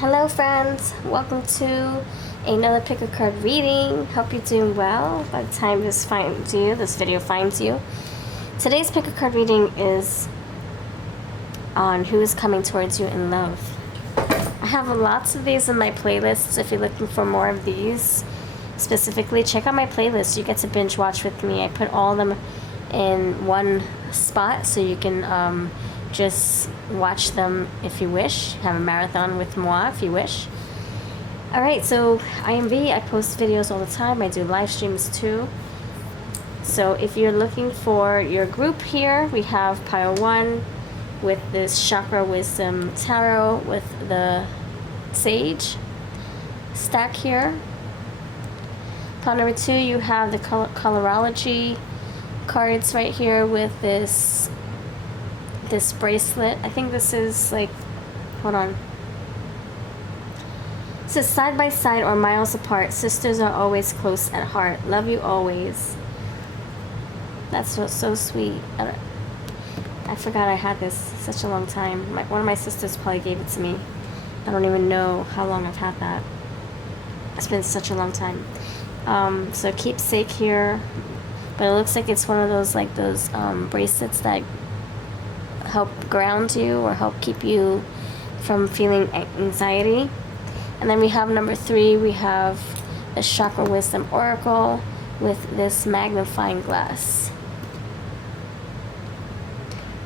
Hello friends, welcome to another pick a card reading. Hope you're doing well by the time this video finds you. Today's pick a card reading is on who is coming towards you in love. I have lots of these in my playlist, so if you're looking for more of these specifically, check out my playlist. You get to binge watch with me. I put all of them in one spot so you can just watch them if you wish. Have a marathon with Moth if you wish. Alright, so I post videos all the time. I do live streams too. So if you're looking for your group here, we have pile 1 with this Chakra Wisdom Tarot with the Sage stack here. Pile number 2, you have the Colorology cards right here with this bracelet. I think this is like, hold on. It says side by side or miles apart, sisters are always close at heart. Love you always. That's so sweet. I forgot I had this such a long time. One of my sisters probably gave it to me. I don't even know how long I've had that. It's been such a long time. So keepsake here, but it looks like it's one of those bracelets that help ground you or help keep you from feeling anxiety. And then we have number 3, we have the Chakra Wisdom Oracle with this magnifying glass.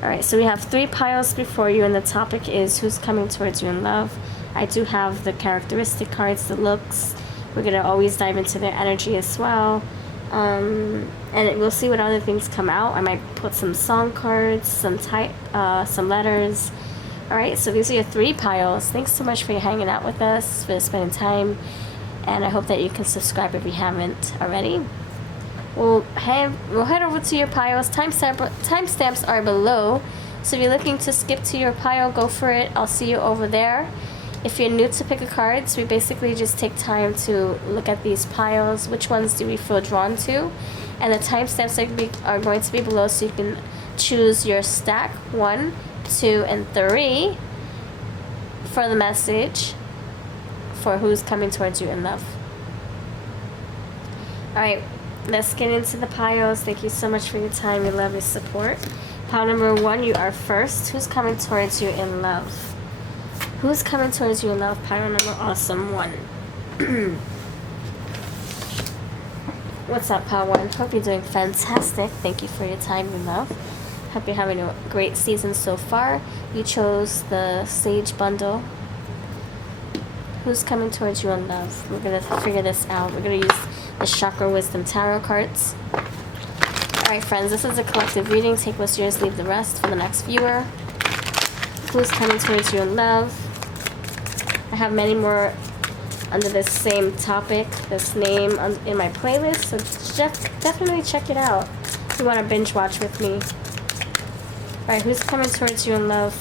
Alright, so we have 3 piles before you, and the topic is who's coming towards you in love. I do have the characteristic cards, the looks. We're going to always dive into their energy as well. And we'll see what other things come out. I might put some song cards, some letters. Alright, so these are your 3 piles. Thanks so much for hanging out with us, for spending time. And I hope that you can subscribe if you haven't already. We'll head over to your piles. Timestamps are below. So if you're looking to skip to your pile, go for it. I'll see you over there. If you're new to pick a cards, we basically just take time to look at these piles. Which ones do we feel drawn to? And the timestamps are going to be below, so you can choose your stack 1, 2, and 3 for the message for who's coming towards you in love. Alright, let's get into the piles. Thank you so much for your time, your love, your support. Pile number 1, you are first. Who's coming towards you in love? Who's coming towards you in love? Pile number awesome 1. What's up, pile 1? Hope you're doing fantastic. Thank you for your time and love. Hope you're having a great season so far. You chose the Sage bundle. Who's coming towards you in love? We're going to figure this out. We're going to use the Chakra Wisdom Tarot cards. Alright, friends, this is a collective reading. Take what's yours, leave the rest for the next viewer. Who's coming towards you in love? I have many more under this same topic, this name in my playlist, so definitely check it out if you want to binge watch with me. Alright, who's coming towards you in love?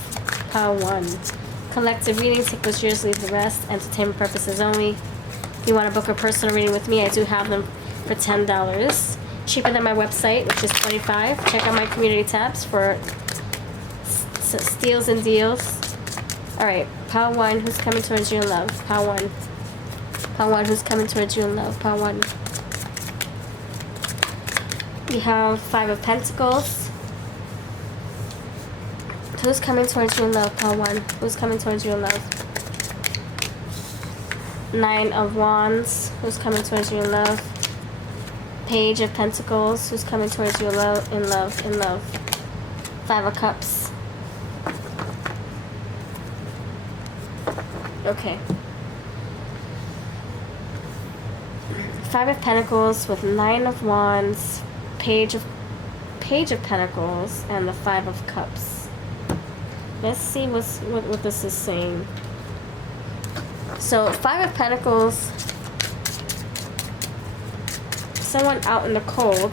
Pile 1. Collective reading, take what's yours, leave the rest. Entertainment purposes only. If you want to book a personal reading with me, I do have them for $10. Cheaper than my website, which is $25. Check out my community tabs for steals and deals. Alright, pile 1, who's coming towards you in love? Pile 1. Pile 1, who's coming towards you in love? Pile 1. We have 5 of Pentacles. Who's coming towards you in love? Pile 1. Who's coming towards you in love? 9 of Wands. Who's coming towards you in love? Page of Pentacles. Who's coming towards you in love? In love. 5 of Cups. Okay. 5 of Pentacles with 9 of Wands, Page of Pentacles, and the 5 of Cups. Let's see what this is saying. So 5 of Pentacles, someone out in the cold.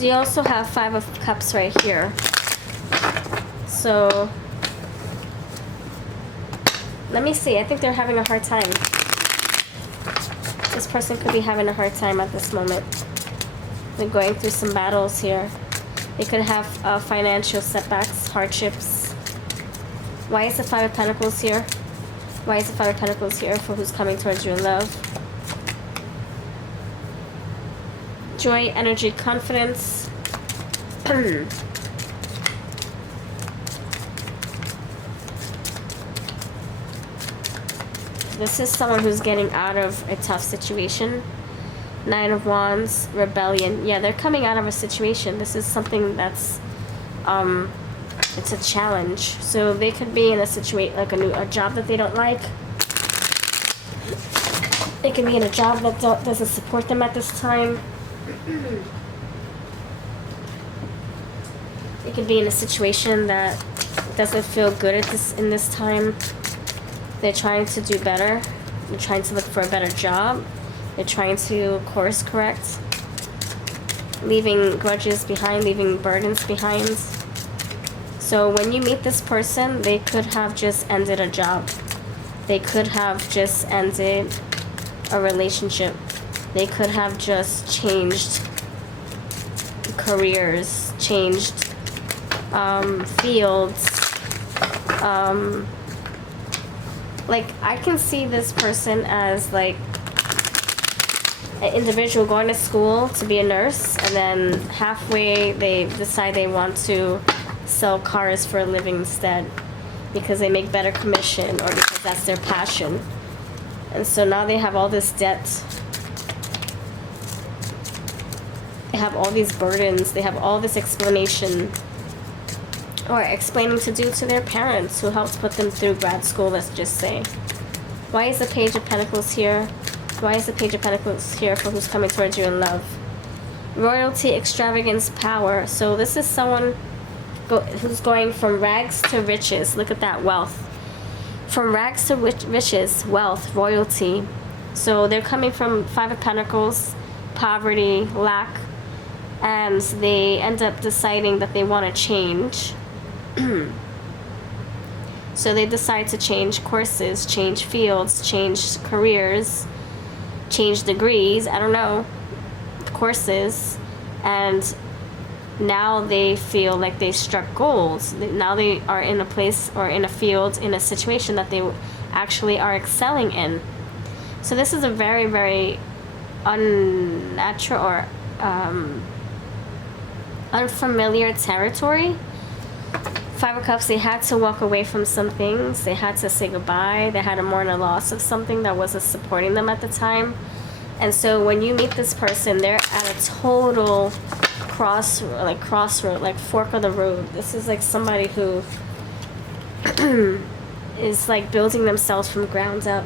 You also have 5 of Cups right here. So let me see. I think they're having a hard time. This person could be having a hard time at this moment. They're going through some battles here. They could have financial setbacks, hardships. Why is the Five of Pentacles here? Why is the Five of Pentacles here for who's coming towards you in love? Joy, energy, confidence. This is someone who's getting out of a tough situation. Nine of Wands, rebellion. Yeah, they're coming out of a situation. This is something that's, it's a challenge. So they could be in a situation, like a job that they don't like. They could be in a job that doesn't support them at this time. They could be in a situation that doesn't feel good in this time. They're trying to do better. They're trying to look for a better job. They're trying to course correct. Leaving grudges behind, leaving burdens behind. So when you meet this person, they could have just ended a job. They could have just ended a relationship. They could have just changed careers, changed fields. Like, I can see this person as, like, an individual going to school to be a nurse, and then halfway they decide they want to sell cars for a living instead because they make better commission or because that's their passion. And so now they have all this debt. They have all these burdens. They have all this explanation or explaining to do to their parents who helped put them through grad school, let's just say. Why is the Page of Pentacles here? Why is the Page of Pentacles here for who's coming towards you in love? Royalty, extravagance, power. So this is someone who's going from rags to riches. Look at that, wealth. From rags to riches, wealth, royalty. So they're coming from Five of Pentacles, poverty, lack, and they end up deciding that they want to change. So they decide to change courses, change fields, change careers, change degrees, I don't know, courses, and now they feel like they struck gold. Now they are in a place or in a field, in a situation that they actually are excelling in. So this is a very, very unnatural or unfamiliar territory. Five of Cups, they had to walk away from some things. They had to say goodbye. They had to mourn a loss of something that wasn't supporting them at the time. And so when you meet this person, they're at a total crossroad, like fork of the road. This is like somebody who is like building themselves from ground up.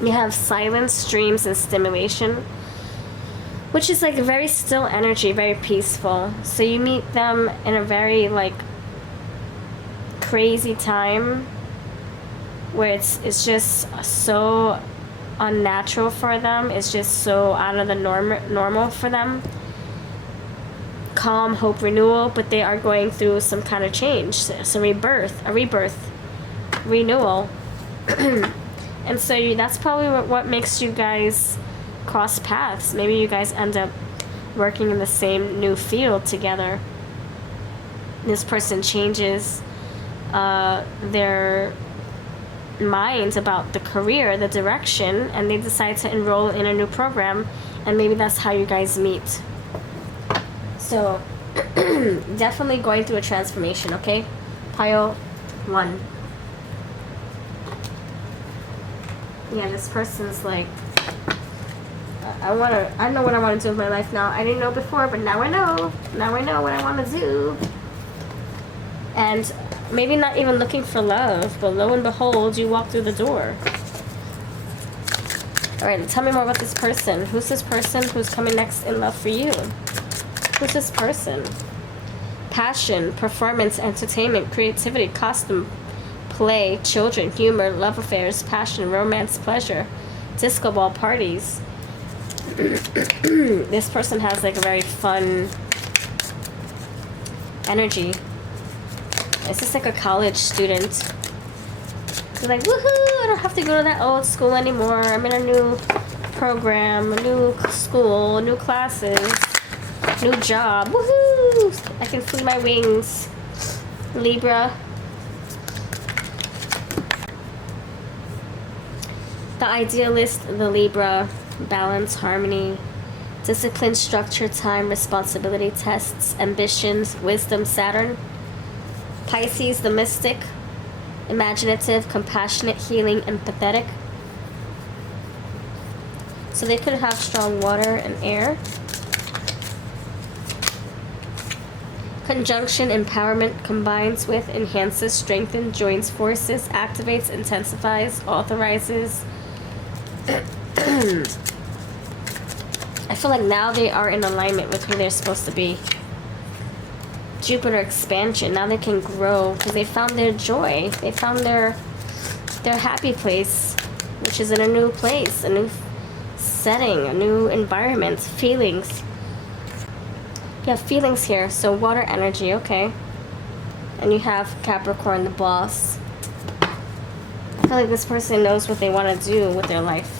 You have silence, dreams, and stimulation, which is like a very still energy, very peaceful. So you meet them in a very like crazy time where it's just so unnatural for them. It's just so out of the normal for them. Calm, hope, renewal, but they are going through some kind of change, some rebirth, renewal. And so that's probably what makes you guys cross paths. Maybe you guys end up working in the same new field together. This person changes their minds about the career, the direction, and they decide to enroll in a new program, and maybe that's how you guys meet. So definitely going through a transformation, okay? Pile 1. Yeah, this person's like, I know what I want to do with my life now. I didn't know before, but now I know. Now I know what I want to do. And maybe not even looking for love, but lo and behold, you walk through the door. Alright, tell me more about this person. Who's this person who's coming next in love for you? Who's this person? Passion, performance, entertainment, creativity, costume, play, children, humor, love affairs, passion, romance, pleasure, disco ball parties. This person has like a very fun energy. It's just like a college student. They're like, woohoo, I don't have to go to that old school anymore. I'm in a new program, a new school, new classes. New job. Woohoo! I can flee my wings. Libra. The idealist, the Libra. Balance, harmony, discipline, structure, time, responsibility, tests, ambitions, wisdom, Saturn. Pisces, the mystic. Imaginative, compassionate, healing, empathetic. So they could have strong water and air. Conjunction, empowerment, combines with, enhances, strengthens, joins forces, activates, intensifies, authorizes. I feel like now they are in alignment with who they're supposed to be. Jupiter expansion. Now they can grow because they found their joy. They found their happy place, which is in a new place, a new setting, a new environment, feelings. You have feelings here, so water energy, okay. And you have Capricorn, the boss. I feel like this person knows what they want to do with their life.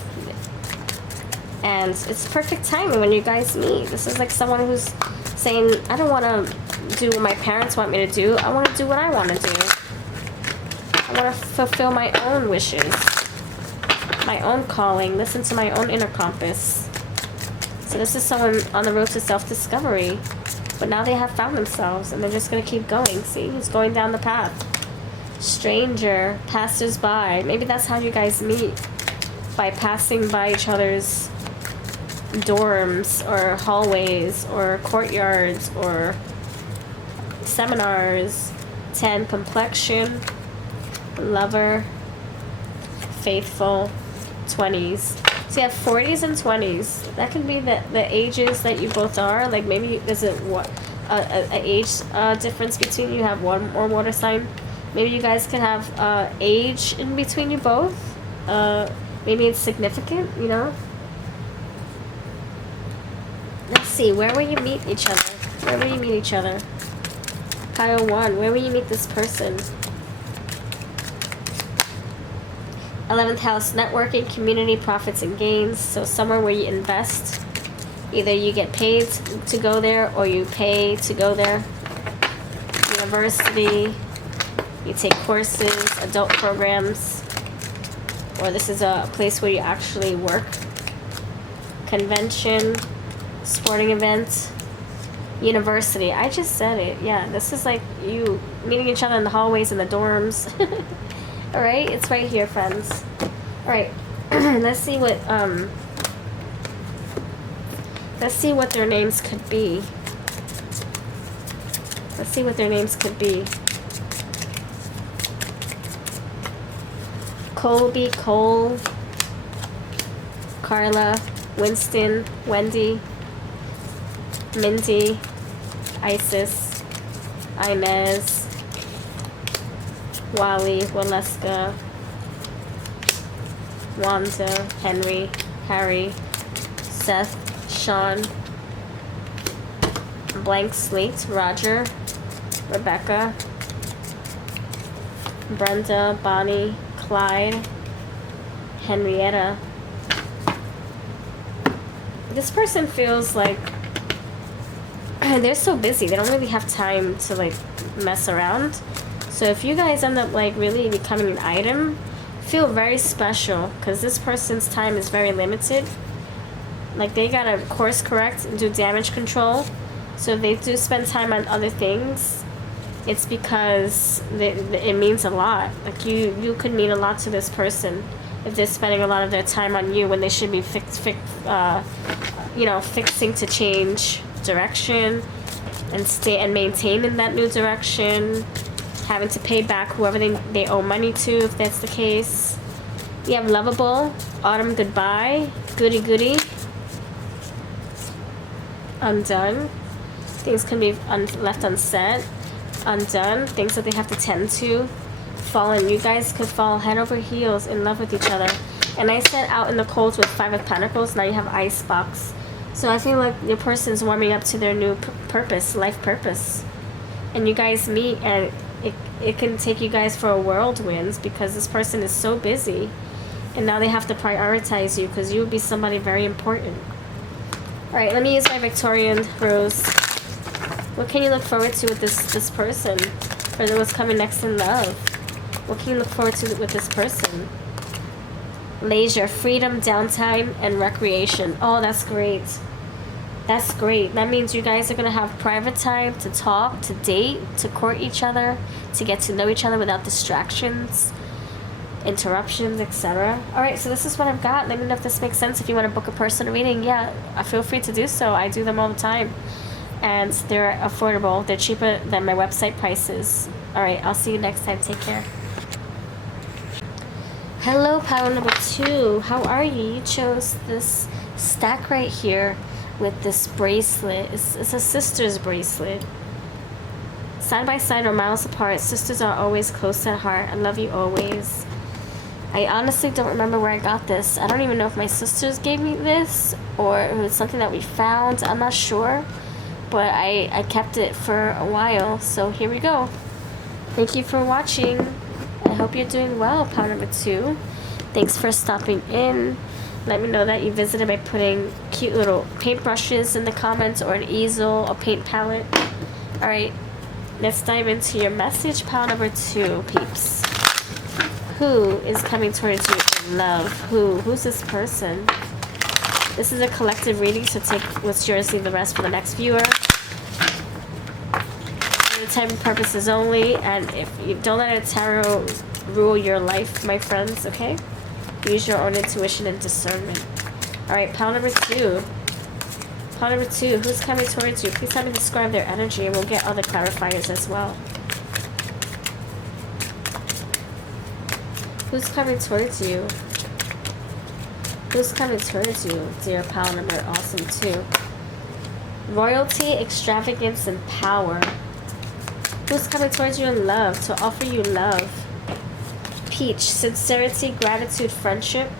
And it's perfect timing when you guys meet. This is like someone who's saying, I don't want to do what my parents want me to do. I want to do what I want to do. I want to fulfill my own wishes, my own calling, listen to my own inner compass. So this is someone on the road to self-discovery. But now they have found themselves and they're just going to keep going. See, he's going down the path. Stranger, passers-by. Maybe that's how you guys meet. By passing by each other's dorms or hallways or courtyards or seminars. 10, complexion, lover, faithful, 20s. So you have 40s and 20s. That can be the ages that you both are. Like maybe there's a age difference between you. You have one more water sign. Maybe you guys can have age in between you both. Maybe it's significant, you know. Let's see. Where will you meet each other? Where will you meet each other? Pile 1. Where will you meet this person? 11th house, networking, community, profits and gains. So somewhere where you invest. Either you get paid to go there or you pay to go there. University. You take courses, adult programs. Or this is a place where you actually work. Convention, sporting event, university. I just said it. Yeah, this is like you meeting each other in the hallways and the dorms. All right, it's right here, friends. All right, let's see what their names could be. Let's see what their names could be. Colby, Cole, Carla, Winston, Wendy, Mindy, Isis, Inez, Wally, Waleska, Wanda, Henry, Harry, Seth, Sean, Blank Slate, Roger, Rebecca, Brenda, Bonnie, Clyde, Henrietta. This person feels like they're so busy. They don't really have time to like mess around. So if you guys end up like really becoming an item, feel very special because this person's time is very limited. Like they gotta course correct and do damage control. So if they do spend time on other things, it's because it means a lot. Like you could mean a lot to this person if they're spending a lot of their time on you when they should be fixing to change direction and stay and maintain in that new direction, having to pay back whoever they owe money to if that's the case. You have lovable, autumn goodbye, goody goody, undone. Things can be left unsaid, undone. Things that they have to tend to. Fallen. You guys could fall head over heels in love with each other. And I said out in the cold with 5 of Pentacles. Now you have Icebox. So I feel like your person's warming up to their new purpose, life purpose. And you guys meet and it can take you guys for a whirlwind because this person is so busy. And now they have to prioritize you because you would be somebody very important. Alright, let me use my Victorian rose. What can you look forward to with this person? For what's coming next in love? What can you look forward to with this person? Leisure, freedom, downtime, and recreation. Oh, that's great. That's great. That means you guys are going to have private time to talk, to date, to court each other, to get to know each other without distractions, interruptions, etc. Alright, so this is what I've got. Let me know if this makes sense. If you want to book a personal reading, yeah, feel free to do so. I do them all the time. And they're affordable. They're cheaper than my website prices. Alright, I'll see you next time. Take care. Hello, pile number 2. How are you? You chose this stack right here with this bracelet. It's a sister's bracelet. Side by side or miles apart, sisters are always close at heart. I love you always. I honestly don't remember where I got this. I don't even know if my sisters gave me this or it was something that we found. I'm not sure. But I kept it for a while. So here we go. Thank you for watching. I hope you're doing well, pile number 2. Thanks for stopping in. Let me know that you visited by putting cute little paintbrushes in the comments or an easel, a paint palette. Alright, let's dive into your message, pile number 2, peeps. Who is coming towards you in love? Who's this person? This is a collective reading, so take what's yours, leave the rest for the next viewer. Entertainment purposes only, and if you don't let a tarot rule your life, my friends, okay? Use your own intuition and discernment. Alright, pile number 2. Pile number 2, who's coming towards you? Please have me describe their energy, and we'll get other clarifiers as well. Who's coming towards you? Who's coming towards you, dear pile number awesome 2? Royalty, extravagance, and power. Who's coming towards you in love, to offer you love? Peach, sincerity, gratitude, friendship.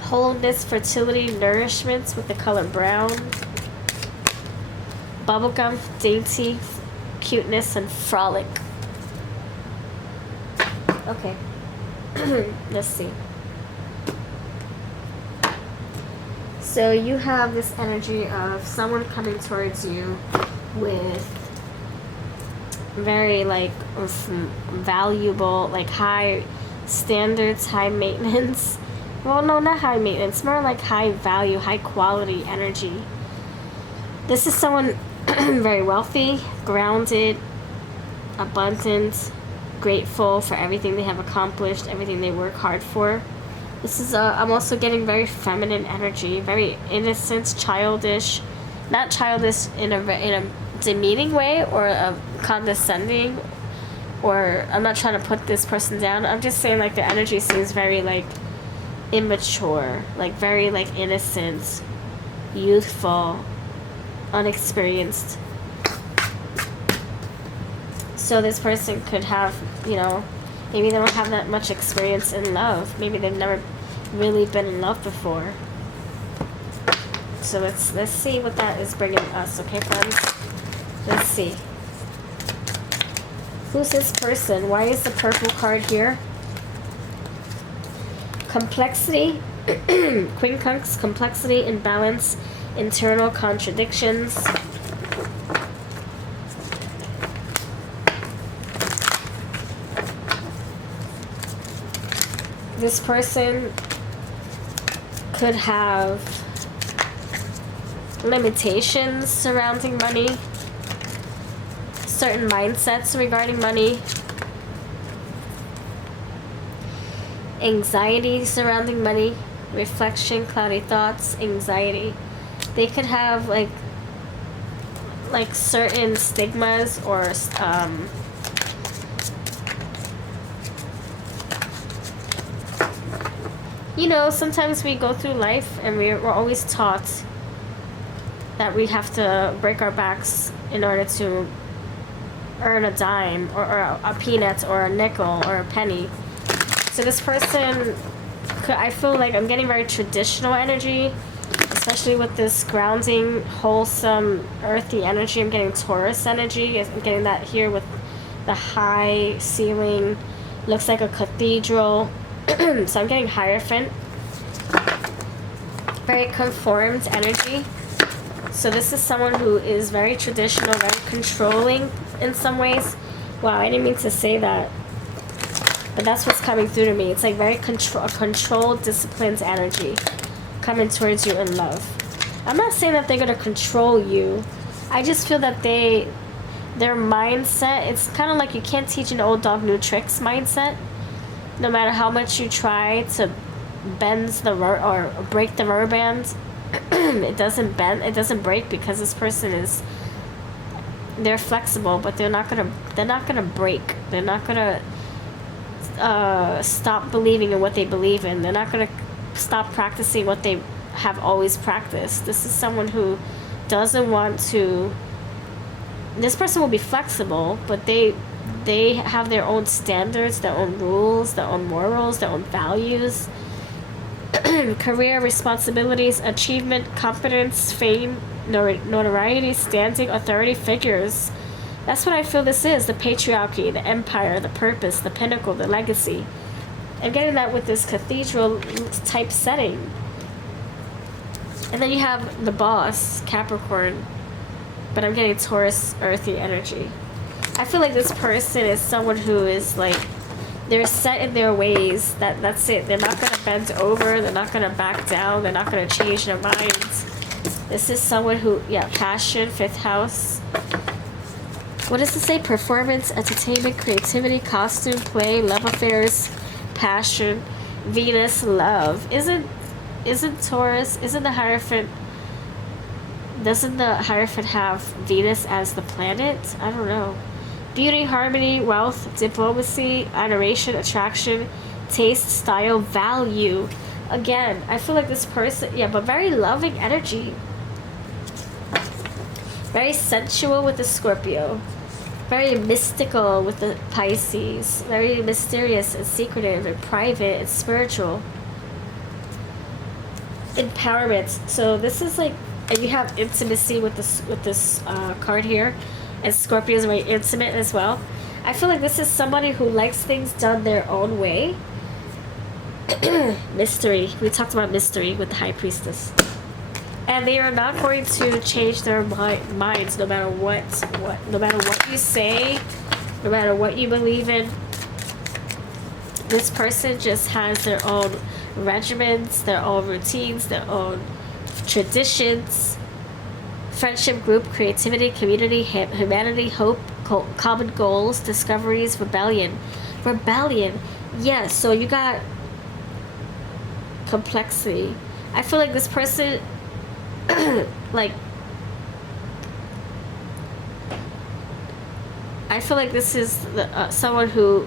Wholeness, fertility, nourishment with the color brown. Bubblegum, dainty, cuteness, and frolic. Okay. Let's see. So you have this energy of someone coming towards you with very valuable, high standards, high maintenance. Well, no, not high maintenance, more like high value, high quality energy. This is someone very wealthy, grounded, abundant, grateful for everything they have accomplished, everything they work hard for. This is I'm also getting very feminine energy, very innocent, childish, not childish in a demeaning way or a condescending, or I'm not trying to put this person down. I'm just saying the energy seems very immature, very innocent, youthful, unexperienced. So this person could have, maybe they don't have that much experience in love. Maybe they've never really been in love before. So let's see what that is bringing us, okay, friends? Let's see. Who's this person? Why is the purple card here? Complexity, quincunx, complexity, imbalance, internal contradictions. This person could have limitations surrounding money, certain mindsets regarding money, anxiety surrounding money, reflection, cloudy thoughts, anxiety. They could have certain stigmas or sometimes we go through life and we're always taught that we have to break our backs in order to earn a dime or a peanut or a nickel or a penny. So this person, I feel like I'm getting very traditional energy, especially with this grounding, wholesome, earthy energy. I'm getting Taurus energy. I'm getting that here with the high ceiling. Looks like a cathedral. So I'm getting Hierophant. Very conformed energy. So this is someone who is very traditional, very controlling in some ways. Wow, I didn't mean to say that. But that's what's coming through to me. It's like very controlled, disciplined energy coming towards you in love. I'm not saying that they're going to control you. I just feel that their mindset, it's kind of like you can't teach an old dog new tricks mindset. No matter how much you try to bend or break the rubber band, it doesn't bend, it doesn't break, because this person is, they're flexible, but they're not gonna break. They're not gonna stop believing in what they believe in. They're not gonna stop practicing what they have always practiced. This is someone who doesn't want to. This person will be flexible, but they have their own standards, their own rules, their own morals, their own values. Career, responsibilities, achievement, competence, fame, notoriety, standing, authority figures. That's what I feel this is. The patriarchy, the empire, the purpose, the pinnacle, the legacy. I'm getting that with this cathedral type setting. And then you have the boss, Capricorn. But I'm getting Taurus, earthy energy. I feel like this person is someone who is like, they're set in their ways. That's it. They're not going to bend over. They're not going to back down. They're not going to change their minds. This is someone who, yeah, passion, 5th house. What does it say? Performance, entertainment, creativity, costume, play, love affairs, passion, Venus, love. Isn't Taurus, isn't the Hierophant, doesn't the Hierophant have Venus as the planet? I don't know. Beauty, harmony, wealth, diplomacy, adoration, attraction, taste, style, value. Again, I feel like this person, yeah, but very loving energy. Very sensual with the Scorpio. Very mystical with the Pisces. Very mysterious and secretive and private and spiritual. Empowerment. So this is like, and you have intimacy with this card here. And Scorpio is very intimate as well. I feel like this is somebody who likes things done their own way. Mystery. We talked about mystery with the High Priestess. And they are not going to change their minds no matter what no matter what you say, no matter what you believe in. This person just has their own regimens, their own routines, their own traditions. Friendship, group, creativity, community, humanity, hope, common goals, discoveries, rebellion. Rebellion. Yeah, so you got complexity. I feel like this person, like, I feel like this is someone who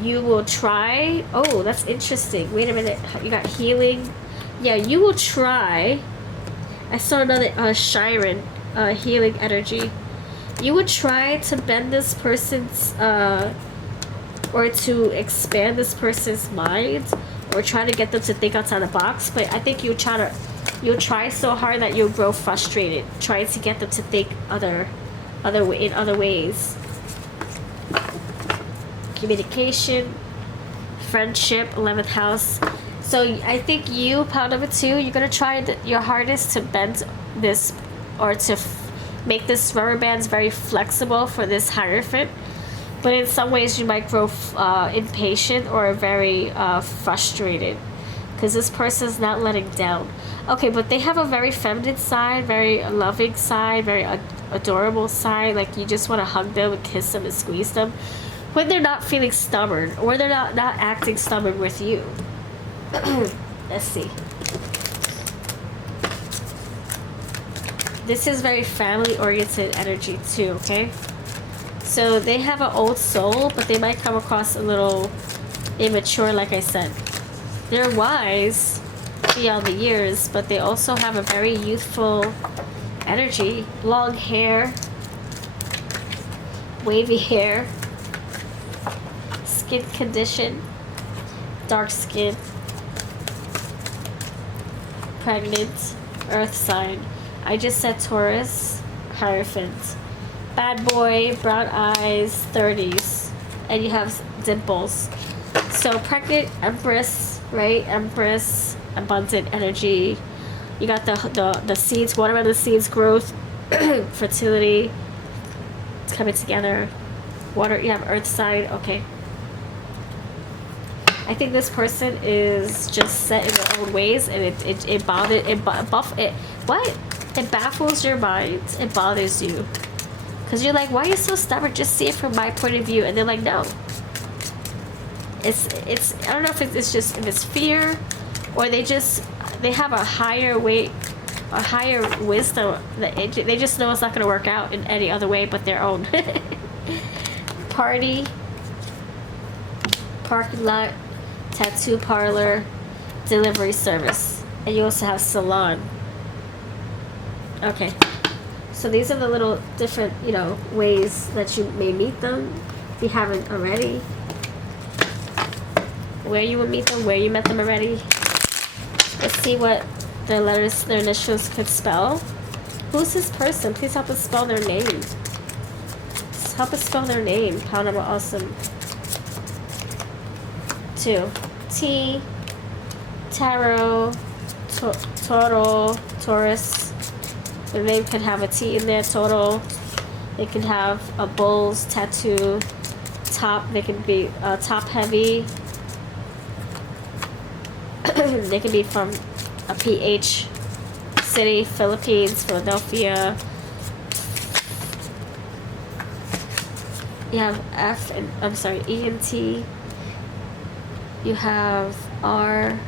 you will try. Oh, that's interesting. Wait a minute. You got healing. Yeah, you will try. I saw another Chiron healing energy. You would try to bend this person's or to expand this person's mind, or try to get them to think outside the box. But I think you'll try so hard that you'll grow frustrated trying to get them to think in other ways. Communication, friendship, 11th house. So I think you, pile number 2, you're going to try your hardest to bend this, or to make this rubber bands very flexible for this Hierophant. But in some ways you might grow impatient or very frustrated, because this person is not letting down. Okay, but they have a very feminine side, very loving side, very adorable side. Like you just want to hug them and kiss them and squeeze them when they're not feeling stubborn, or they're not acting stubborn with you. Let's see. This is very family-oriented energy too, okay? So they have an old soul, but they might come across a little immature, like I said. They're wise beyond the years, but they also have a very youthful energy. Long hair, wavy hair, skin condition, dark skin, pregnant, earth sign. I just said Taurus, Hierophant. Bad boy, brown eyes, 30s. And you have dimples. So pregnant, Empress, right? Empress, abundant energy. You got the seeds, watermelon seeds, growth, fertility. It's coming together. Water, you have earth side. Okay. I think this person is just set in their own ways, and it baffles your mind. It bothers you. Because you're like, why are you so stubborn? Just see it from my point of view. And they're like, no. It's I don't know if it's just, if it's fear, or they have a higher weight, a higher wisdom. They just know it's not going to work out in any other way but their own. Party, parking lot, tattoo parlor, delivery service. And you also have salon. Okay. So these are the little different, you know, ways that you may meet them if you haven't already. Where you would meet them, where you met them already. Let's see what their letters, their initials could spell. Who's this person? Please help us spell their name. Just help us spell their name. Pound number awesome. 2. T. Tarot. Total. Taurus. The name could have a T in there. Total. They could have a bull's tattoo. Top. They could be top heavy. They could be from a PH city, Philippines, Philadelphia. You have F and I'm sorry, E and T. You have R,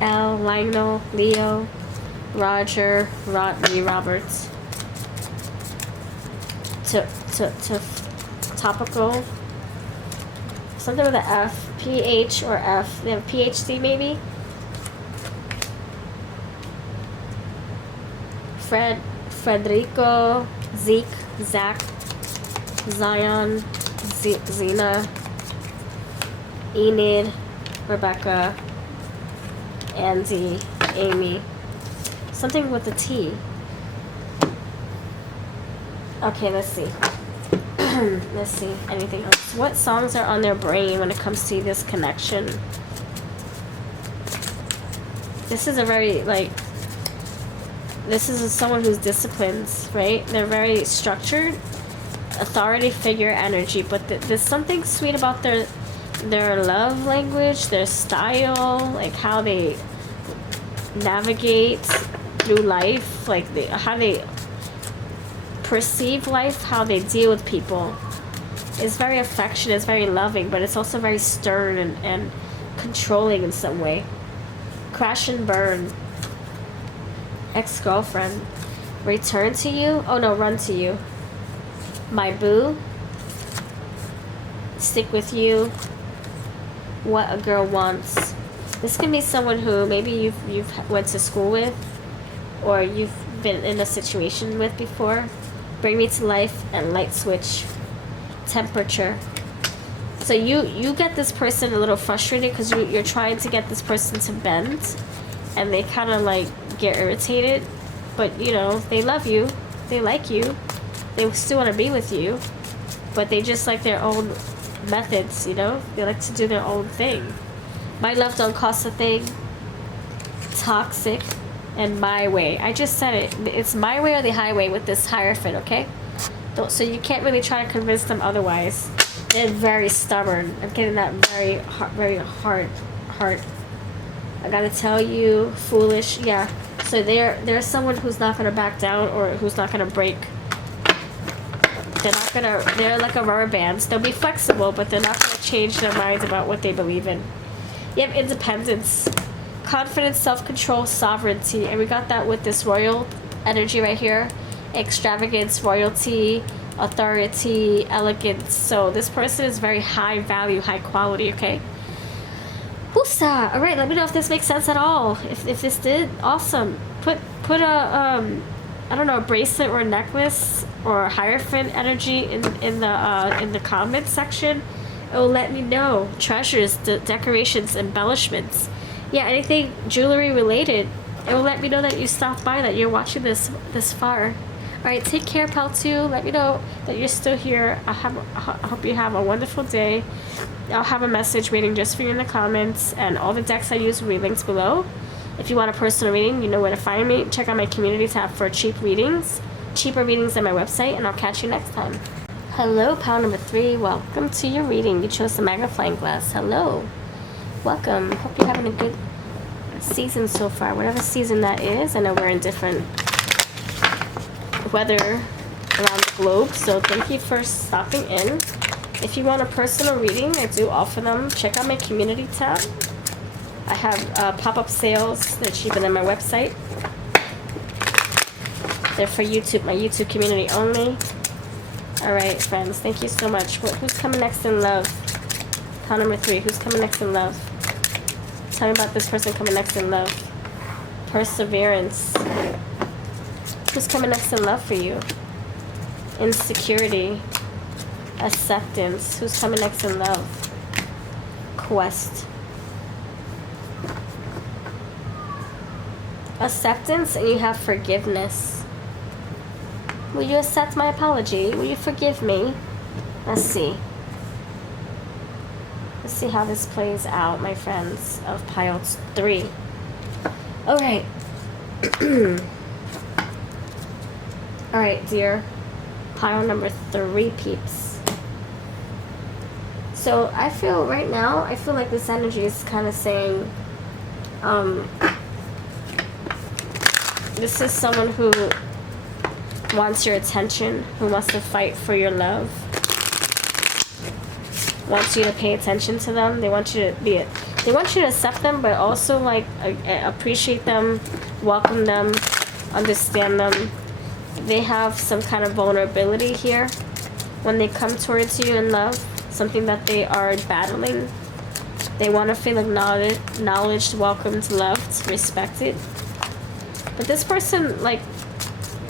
L, Lionel, Leo, Roger, Rodney, Roberts. To topical. Something with an F, PH or F. They have a PhD maybe. Frederico, Zeke, Zach, Zion, Zena, Enid, Rebecca, Andy, Amy. Something with a T. Okay, let's see. Let's see. Anything else? What songs are on their brain when it comes to this connection? This is a very, like, this is someone who's disciplined, right? They're very structured, authority figure energy, but there's something sweet about their love language, their style, like how they navigate through life, like how they perceive life, how they deal with people. It's very affectionate, it's very loving, but it's also very stern and controlling in some way. Crash and burn. Ex-girlfriend. Return to you? Oh no, run to you. My boo. Stick with you. What a girl wants. This can be someone who maybe you've went to school with, or you've been in a situation with before. Bring me to life and light switch. Temperature. So you get this person a little frustrated because you're trying to get this person to bend, and they kind of like get irritated, but you know, they love you, they like you, they still want to be with you, but they just like their own methods, you know, they like to do their own thing. My love don't cost a thing. Toxic. And my way. I just said it. It's my way or the highway with this hierophant, okay? So you can't really try to convince them otherwise. They're very stubborn. I'm getting that very hard. I gotta tell you, foolish. Yeah. So they're someone who's not gonna back down or who's not gonna break. They're like a rubber band. They'll be flexible, but they're not gonna change their minds about what they believe in. You have independence. Confidence, self-control, sovereignty, and we got that with this royal energy right here. Extravagance, royalty, authority, elegance. So this person is very high value, high quality, okay? Woosa! Alright, let me know if this makes sense at all. If this did, awesome. Put a I don't know, a bracelet or a necklace or a hierophant energy in the comments section. It will let me know. Treasures, decorations, embellishments. Yeah, anything jewelry related. It will let me know that you stopped by, that you're watching this far. Alright, take care, pal 2. Let me know that you're still here. I hope you have a wonderful day. I'll have a message waiting just for you in the comments, and all the decks I use will be linked below. If you want a personal reading, you know where to find me. Check out my community tab for cheaper readings than my website, and I'll catch you next time. Hello, pal number 3. Welcome to your reading. You chose the magnifying glass. Hello. Welcome. Hope you're having a good season so far, whatever season that is. I know we're in different weather around the globe, so thank you for stopping in. If you want a personal reading, I do offer them. Check out my community tab. I have pop-up sales. They're cheaper than my website. They're for YouTube, my YouTube community only. Alright, friends, thank you so much. Who's coming next in love? Pile number 3, who's coming next in love? Tell me about this person coming next in love. Perseverance. Who's coming next in love for you? Insecurity. Acceptance. Who's coming next in love? Quest. Acceptance, and you have forgiveness. Will you accept my apology? Will you forgive me? Let's see. Let's see how this plays out, my friends of pile 3. Alright. Alright, dear. Pile number 3 peeps. So I feel right now, I feel like this energy is kind of saying, this is someone who wants your attention, who wants to fight for your love, wants you to pay attention to them. They want you to accept them, but also like appreciate them, welcome them, understand them. They have some kind of vulnerability here when they come towards you in love, something that they are battling. They want to feel acknowledged, welcomed, loved, respected. But this person like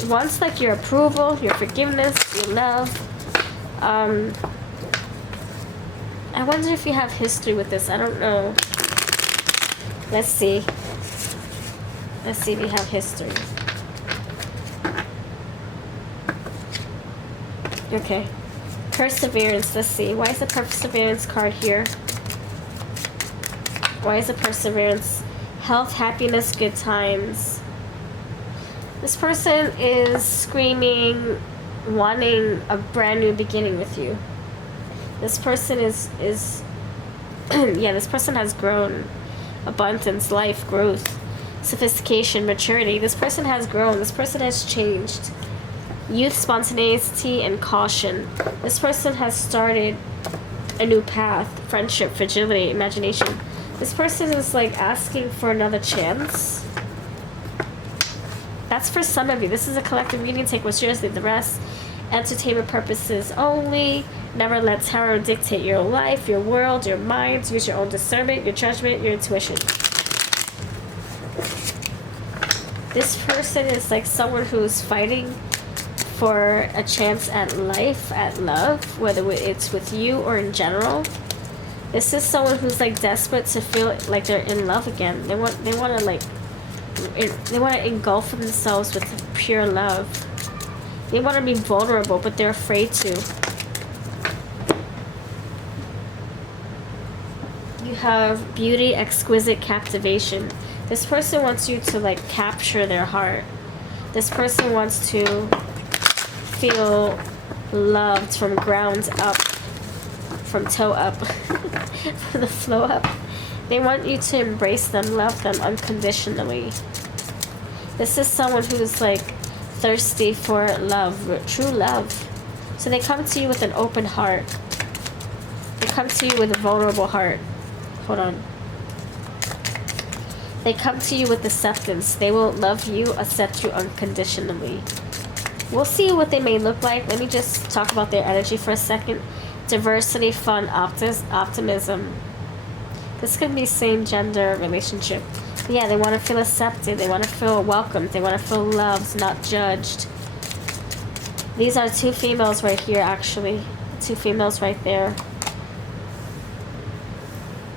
wants like your approval, your forgiveness, your love. I wonder if you have history with this. I don't know. Let's see. Let's see if you have history. Okay. Perseverance. Let's see. Why is the perseverance card here? Why is the perseverance? Health, happiness, good times. This person is screaming, wanting a brand new beginning with you. This person is yeah, this person has grown. Abundance, life, growth, sophistication, maturity. This person has grown. This person has changed. Youth, spontaneity, and caution. This person has started a new path. Friendship, fragility, imagination. This person is like asking for another chance. That's for some of you. This is a collective reading. Take what's yours, leave the rest. Entertainment purposes only. Never let tarot dictate your life, your world, your mind. Use your own discernment, your judgment, your intuition. This person is like someone who's fighting for a chance at life, at love, whether it's with you or in general. This is someone who's like desperate to feel like they're in love again. They want to engulf themselves with pure love. They want to be vulnerable, but they're afraid to. You have beauty, exquisite captivation. This person wants you to like capture their heart. This person wants to feel loved from ground up, from toe up, from the flow up. They want you to embrace them, love them unconditionally. This is someone who's like thirsty for love, true love. So they come to you with an open heart. They come to you with a vulnerable heart. Hold on. They come to you with acceptance. They will love you, accept you unconditionally. We'll see what they may look like. Let me just talk about their energy for a second. Diversity, fun, optimism. This could be same gender relationship. But yeah, they want to feel accepted. They want to feel welcomed. They want to feel loved, not judged. These are 2 females right here, actually. 2 females right there.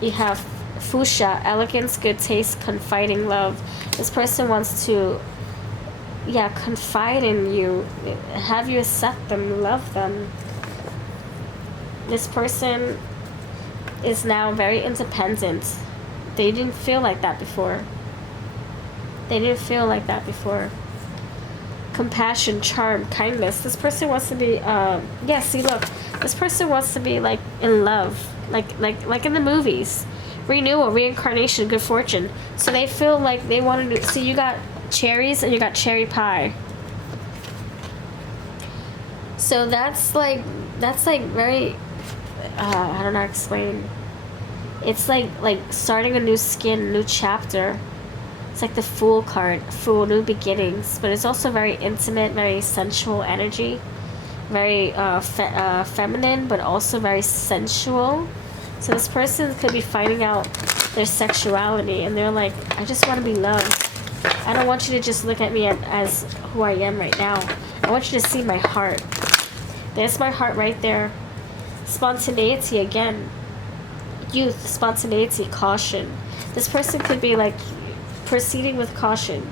You have fuchsia, elegance, good taste, confiding love. This person wants to yeah, confide in you, have you accept them, love them. This person is now very independent. They didn't feel like that before. They didn't feel like that before. Compassion, charm, kindness. This person wants to be, yeah, see, look. This person wants to be, like, in love. Like in the movies. Renewal, reincarnation, good fortune. So they feel like they want to, so you got cherries and you got cherry pie. So that's like very, I don't know how to explain. It's like starting a new skin, new chapter. It's like the Fool card, Fool, new beginnings. But it's also very intimate, very sensual energy. Very feminine, but also very sensual. So this person could be finding out their sexuality, and they're like, I just want to be loved. I don't want you to just look at me as who I am right now. I want you to see my heart. There's my heart right there. Spontaneity again. Youth, spontaneity, caution. This person could be like proceeding with caution.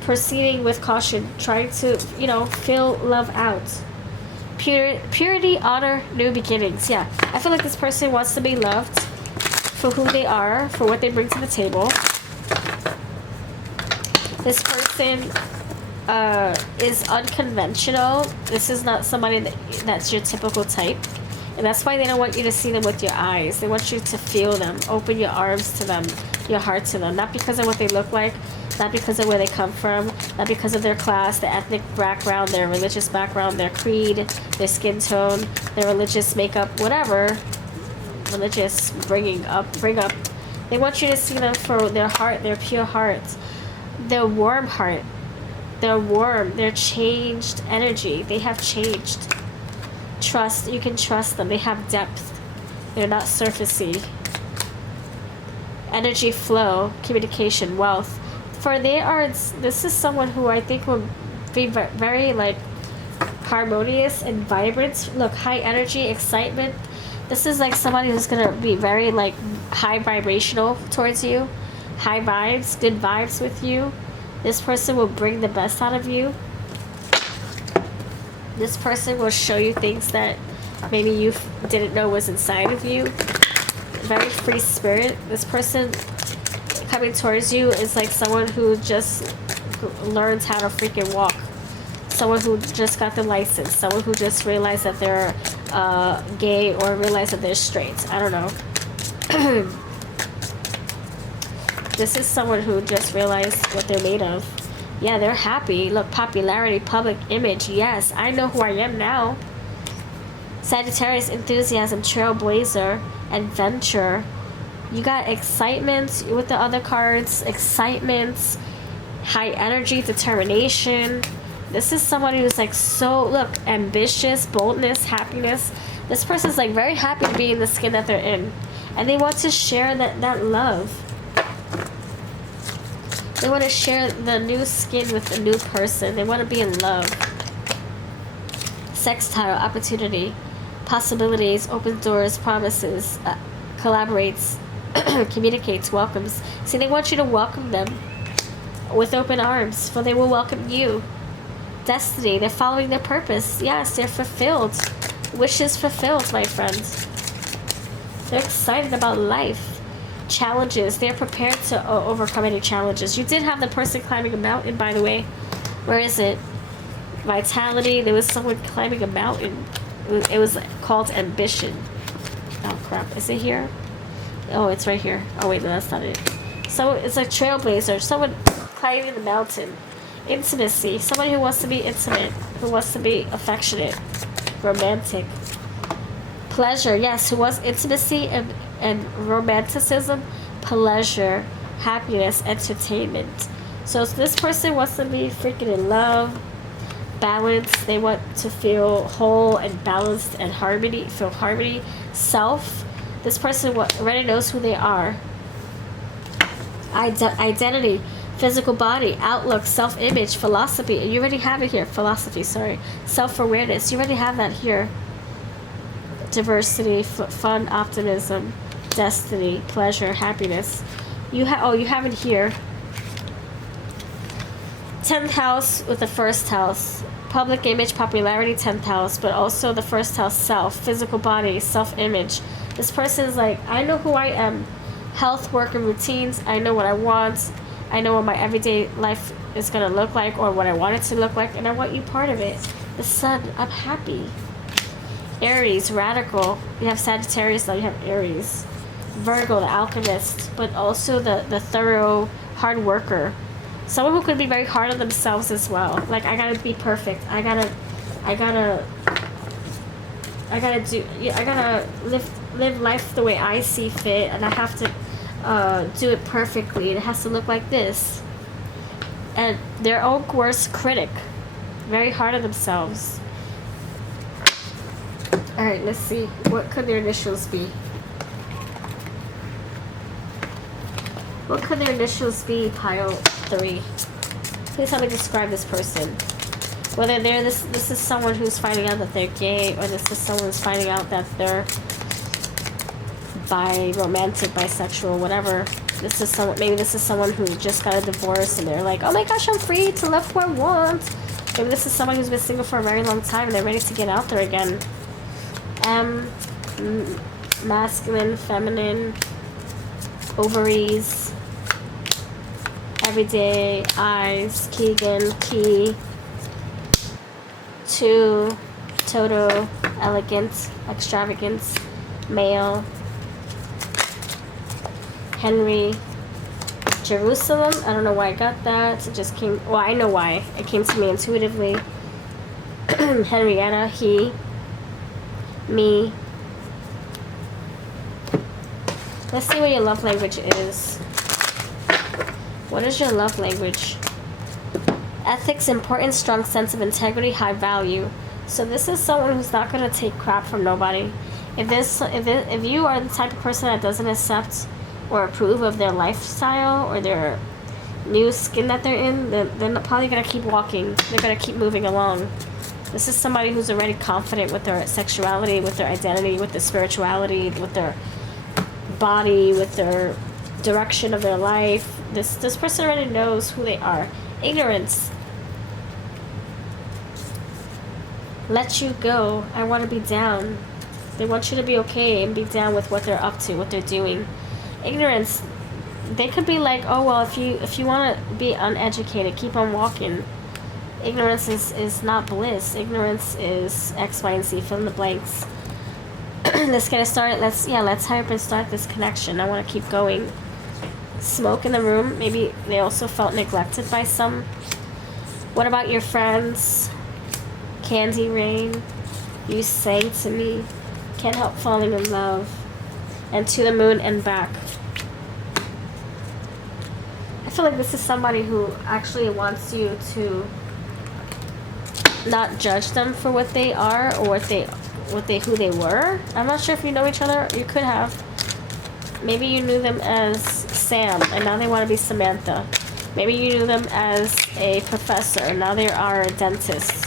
Proceeding with caution. Trying to, you know, feel love out. Purity, honor, new beginnings. Yeah, I feel like this person wants to be loved for who they are, for what they bring to the table. This person is unconventional. This is not somebody that's your typical type. And that's why they don't want you to see them with your eyes. They want you to feel them, open your arms to them, your heart to them. Not because of what they look like, not because of where they come from, not because of their class, their ethnic background, their religious background, their creed, their skin tone, their religious makeup, whatever. Religious bring up. They want you to see them for their heart, their pure heart, their warm heart. They're warm, they're changed energy. They have changed. Trust, you can trust them. They have depth. They're not surfacey. Energy flow, communication, wealth. For they are, this is someone who I think will be very like harmonious and vibrant. Look, high energy, excitement. This is like somebody who's gonna be very like high vibrational towards you, high vibes, good vibes with you. This person will bring the best out of you. This person will show you things that maybe you didn't know was inside of you. Very free spirit. This person coming towards you is like someone who just learns how to freaking walk. Someone who just got the license. Someone who just realized that they're gay or realized that they're straight. I don't know. This is someone who just realized what they're made of. Yeah, they're happy. Look, popularity, public image. Yes, I know who I am now. Sagittarius, enthusiasm, trailblazer, adventure. You got excitement with the other cards. Excitement, high energy, determination. This is somebody who's like so, look, ambitious, boldness, happiness. This person's like very happy to be in the skin that they're in. And they want to share that love. They want to share the new skin with the new person. They want to be in love. Sextile, opportunity, possibilities, open doors, promises, collaborates, communicates, welcomes. See, they want you to welcome them with open arms, for they will welcome you. Destiny, they're following their purpose. Yes, they're fulfilled. Wishes fulfilled, my friends. They're excited about life. Challenges, they're prepared to overcome any challenges. You did have the person climbing a mountain, by the way. Where is it? Vitality, there was someone climbing a mountain. It was called ambition. Oh crap, is it here? Oh, it's right here. Oh wait, no, that's not it. So it's a trailblazer, someone climbing the mountain. Intimacy, somebody who wants to be intimate, who wants to be affectionate, romantic. Pleasure, yes, who wants intimacy and romanticism, pleasure, happiness, entertainment. So this person wants to be freaking in love, balanced. They want to feel whole and balanced and harmony, feel harmony, self. This person already knows who they are. Identity, physical body, outlook, self-image, philosophy. You already have it here. Philosophy, sorry. Self-awareness. You already have that here. Diversity, fun, optimism, destiny, pleasure, happiness. You have it here. 10th house with the first house. Public image, popularity, 10th house, but also the first house, self, physical body, self-image. This person is like, I know who I am. Health, work, and routines. I know what I want. I know what my everyday life is going to look like, or what I want it to look like, and I want you part of it. The sun, I'm happy. Aries, radical. You have Sagittarius, now you have Aries. Virgo, the alchemist, but also the thorough hard worker. Someone who could be very hard on themselves as well. Like, I gotta be perfect. I gotta live life the way I see fit, and I have to do it perfectly. It has to look like this. And their own worst critic. Very hard on themselves. Alright, let's see. What could their initials be? What could their initials be, pile 3? Please help me describe this person. Whether this is someone who's finding out that they're gay, or this is someone who's finding out that they're romantic, bisexual, whatever. This is someone, maybe this is someone who just got a divorce and they're like, oh my gosh, I'm free to love who I want. Maybe this is someone who's been single for a very long time and they're ready to get out there again. Masculine, feminine, ovaries, everyday, eyes, Keegan, key, 2, Toto, elegant, extravagant, male, Henry, Jerusalem. I don't know why I got that. It just came, well, I know why. It came to me intuitively. Henrietta, he, me. Let's see what your love language is. What is your love language? Ethics, important, strong sense of integrity, high value. So this is someone who's not going to take crap from nobody. If you are the type of person that doesn't accept or approve of their lifestyle or their new skin that they're in, then they're probably going to keep walking. They're going to keep moving along. This is somebody who's already confident with their sexuality, with their identity, with their spirituality, with their body, with their direction of their life. This person already knows who they are. Ignorance. Let you go. I want to be down. They want you to be okay and be down with what they're up to, what they're doing. Ignorance. They could be like, oh well, if you want to be uneducated, keep on walking. Ignorance is not bliss. Ignorance is X, Y, and Z. Fill in the blanks. Let's get it started. Let's hurry up and start this connection. I want to keep going. Smoke in the room. Maybe they also felt neglected by some. What about your friends? Candy rain. You sang to me. Can't help falling in love. And to the moon and back. I feel like this is somebody who actually wants you to not judge them for what they are or who they were. I'm not sure if you know each other. You could have. Maybe you knew them as Sam and now they want to be Samantha. Maybe you knew them as a professor and now they are a dentist.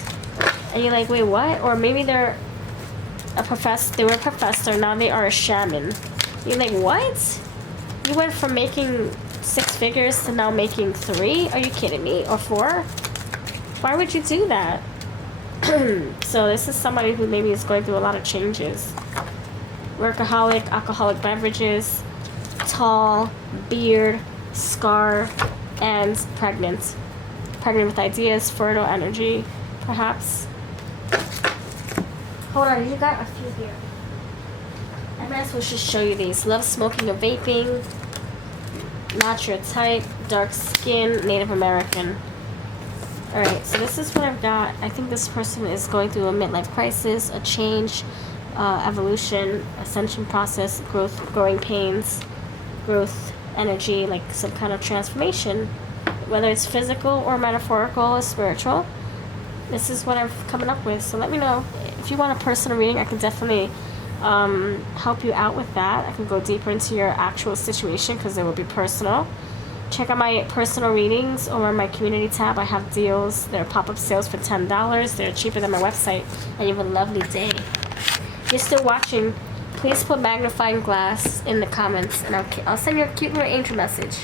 And you're like, wait, what? Or maybe they're a professor. They were a professor. Now they are a shaman. You're like, what? You went from making 6 figures to now making 3? Are you kidding me? Or 4? Why would you do that? So this is somebody who maybe is going through a lot of changes. Workaholic, alcoholic beverages, tall, beard, scar, and pregnant. Pregnant with ideas, fertile energy, perhaps. Hold on, you got a few here. I might as well just show you these. Love smoking or vaping. Not your type. Dark skin. Native American. Alright, so this is what I've got. I think this person is going through a midlife crisis, a change, evolution, ascension process, growing pains, growth energy, like some kind of transformation. Whether it's physical or metaphorical or spiritual. This is what I'm coming up with. So let me know. If you want a personal reading, I can definitely help you out with that. I can go deeper into your actual situation because it will be personal. Check out my personal readings over on my community tab. I have deals. There are pop-up sales for $10. They're cheaper than my website. And you have a lovely day. If you're still watching, please put magnifying glass in the comments and I'll send you a cute little angel message.